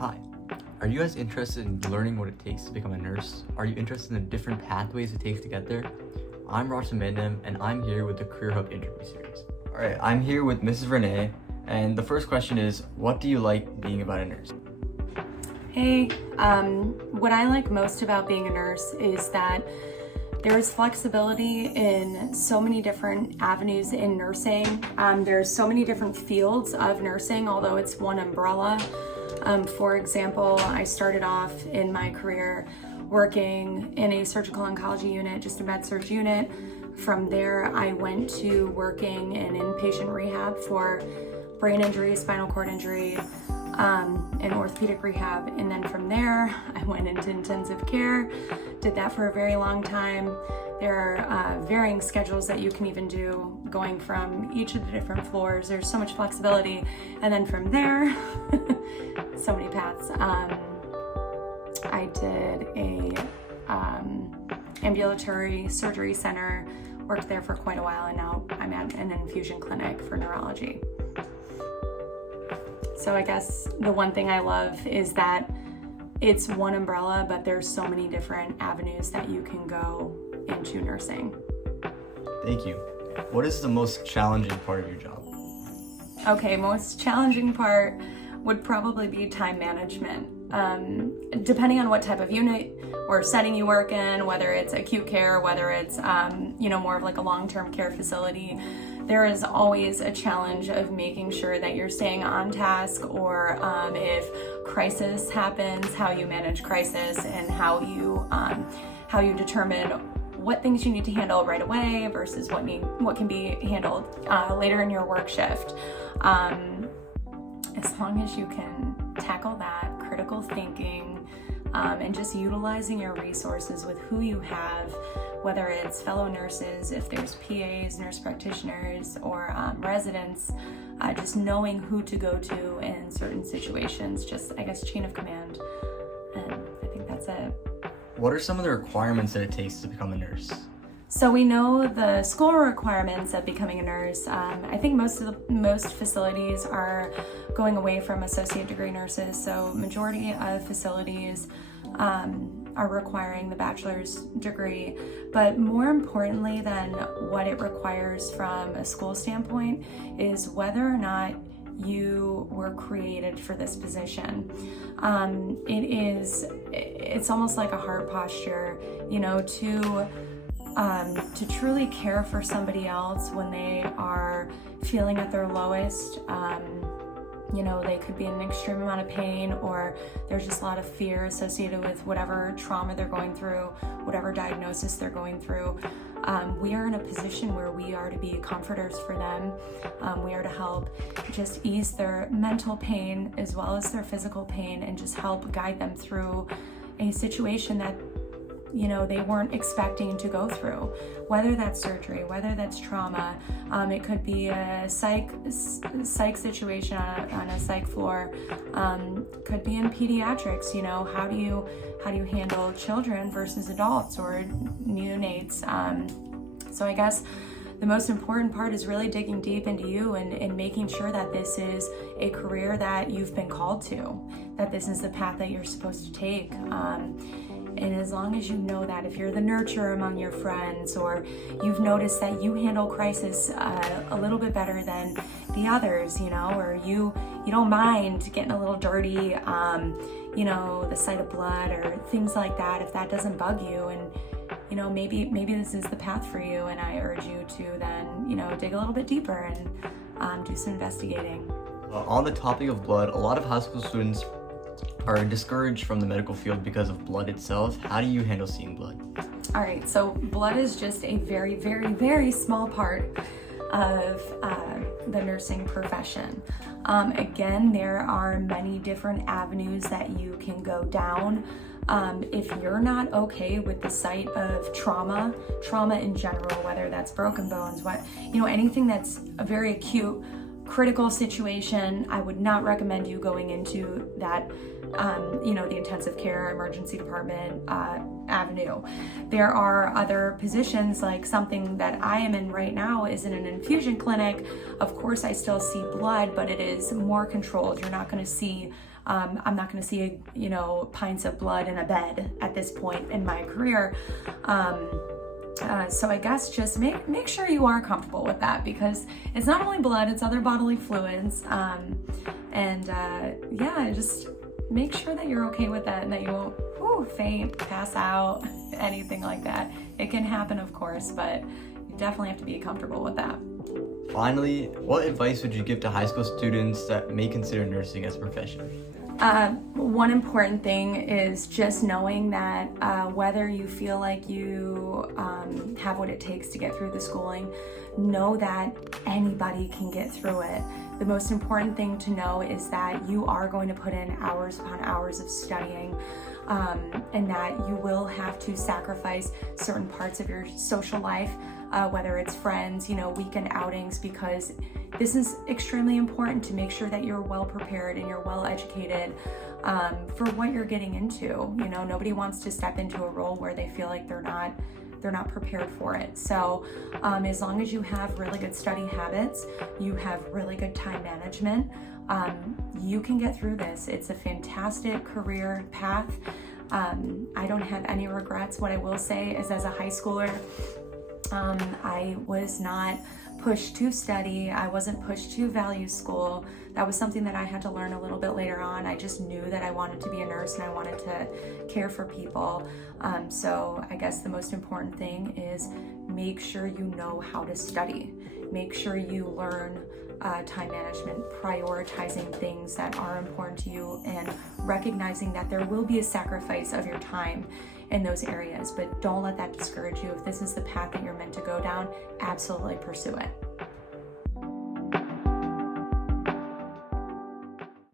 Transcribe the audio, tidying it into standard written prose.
Hi, are you guys interested in learning what it takes to become a nurse? Are you interested in the different pathways it takes to get there? I'm Roshan Mandam, and I'm here with the Career Hub interview series. All right, I'm here with Mrs. Renee, and the first question is, what do you like being about a nurse? Hey, what I like most about being a nurse is that there's flexibility in so many different avenues in nursing. There's so many different fields of nursing, although it's one umbrella. For example, I started off in my career working in a surgical oncology unit, just a med-surg unit. From there, I went to working in inpatient rehab for brain injury, spinal cord injury, and orthopedic rehab. And then from there, I went into intensive care, did that for a very long time. There are varying schedules that you can even do going from each of the different floors. There's so much flexibility. And then from there, so many paths. I did a ambulatory surgery center, worked there for quite a while, and now I'm at an infusion clinic for neurology. So I guess the one thing I love is that it's one umbrella, but there's so many different avenues that you can go into nursing. Thank you. What is the most challenging part of your job? Okay, most challenging part would probably be time management. Depending on what type of unit or setting you work in, whether it's acute care, whether it's more of like a long-term care facility, there is always a challenge of making sure that you're staying on task, or if crisis happens, how you manage crisis and how you determine what things you need to handle right away versus what can be handled later in your work shift. As long as you can tackle that, critical thinking, and just utilizing your resources with who you have, whether it's fellow nurses, if there's PAs, nurse practitioners, or residents, just knowing who to go to in certain situations, just, I guess, chain of command. And I think that's it. What are some of the requirements that it takes to become a nurse? So we know the school requirements of becoming a nurse. I think most facilities are going away from associate degree nurses. So majority of facilities are requiring the bachelor's degree. But more importantly than what it requires from a school standpoint is whether or not you were created for this position. It's almost like a heart posture, to truly care for somebody else when they are feeling at their lowest. They could be in an extreme amount of pain, or there's just a lot of fear associated with whatever trauma they're going through, whatever diagnosis they're going through. We are in a position where we are to be comforters for them. We are to help just ease their mental pain as well as their physical pain, and just help guide them through a situation that they weren't expecting to go through, whether that's surgery, whether that's trauma. It could be a psych situation on a psych floor. Could be in pediatrics. How do you handle children versus adults or neonates? So I guess the most important part is really digging deep into you and making sure that this is a career that you've been called to, that this is the path that you're supposed to take. And as long as you know that, if you're the nurturer among your friends, or you've noticed that you handle crisis a little bit better than the others, or you don't mind getting a little dirty, the sight of blood or things like that, if that doesn't bug you, and maybe this is the path for you, and I urge you to then dig a little bit deeper and do some investigating. On the topic of blood, a lot of high school students are discouraged from the medical field because of blood itself. How do you handle seeing blood? All right, so blood is just a very, very, very small part of the nursing profession. Again, there are many different avenues that you can go down. If you're not okay with the sight of trauma in general, whether that's broken bones, anything that's a very acute, critical situation, I would not recommend you going into that, the intensive care emergency department avenue. There are other positions, like something that I am in right now is in an infusion clinic. Of course, I still see blood, but it is more controlled. You're not going to see I'm not going to see, pints of blood in a bed at this point in my career. So I guess just make sure you are comfortable with that, because it's not only blood, it's other bodily fluids. Just make sure that you're okay with that and that you won't faint, pass out, anything like that. It can happen, of course, but you definitely have to be comfortable with that. Finally, what advice would you give to high school students that may consider nursing as a profession? One important thing is just knowing that whether you feel like you have what it takes to get through the schooling, know that anybody can get through it. The most important thing to know is that you are going to put in hours upon hours of studying, and that you will have to sacrifice certain parts of your social life, whether it's friends, weekend outings, because this is extremely important to make sure that you're well prepared and you're well educated for what you're getting into. Nobody wants to step into a role where they feel like they're not prepared for it. So as long as you have really good study habits, you have really good time management, you can get through this. It's a fantastic career path. I don't have any regrets. What I will say is, as a high schooler, I was not pushed to study. I wasn't pushed to value school. That was something that I had to learn a little bit later on. I just knew that I wanted to be a nurse and I wanted to care for people. So I guess the most important thing is make sure you know how to study. Make sure you learn time management, prioritizing things that are important to you, and recognizing that there will be a sacrifice of your time in those areas, but don't let that discourage you. If this is the path that you're meant to go down, absolutely pursue it.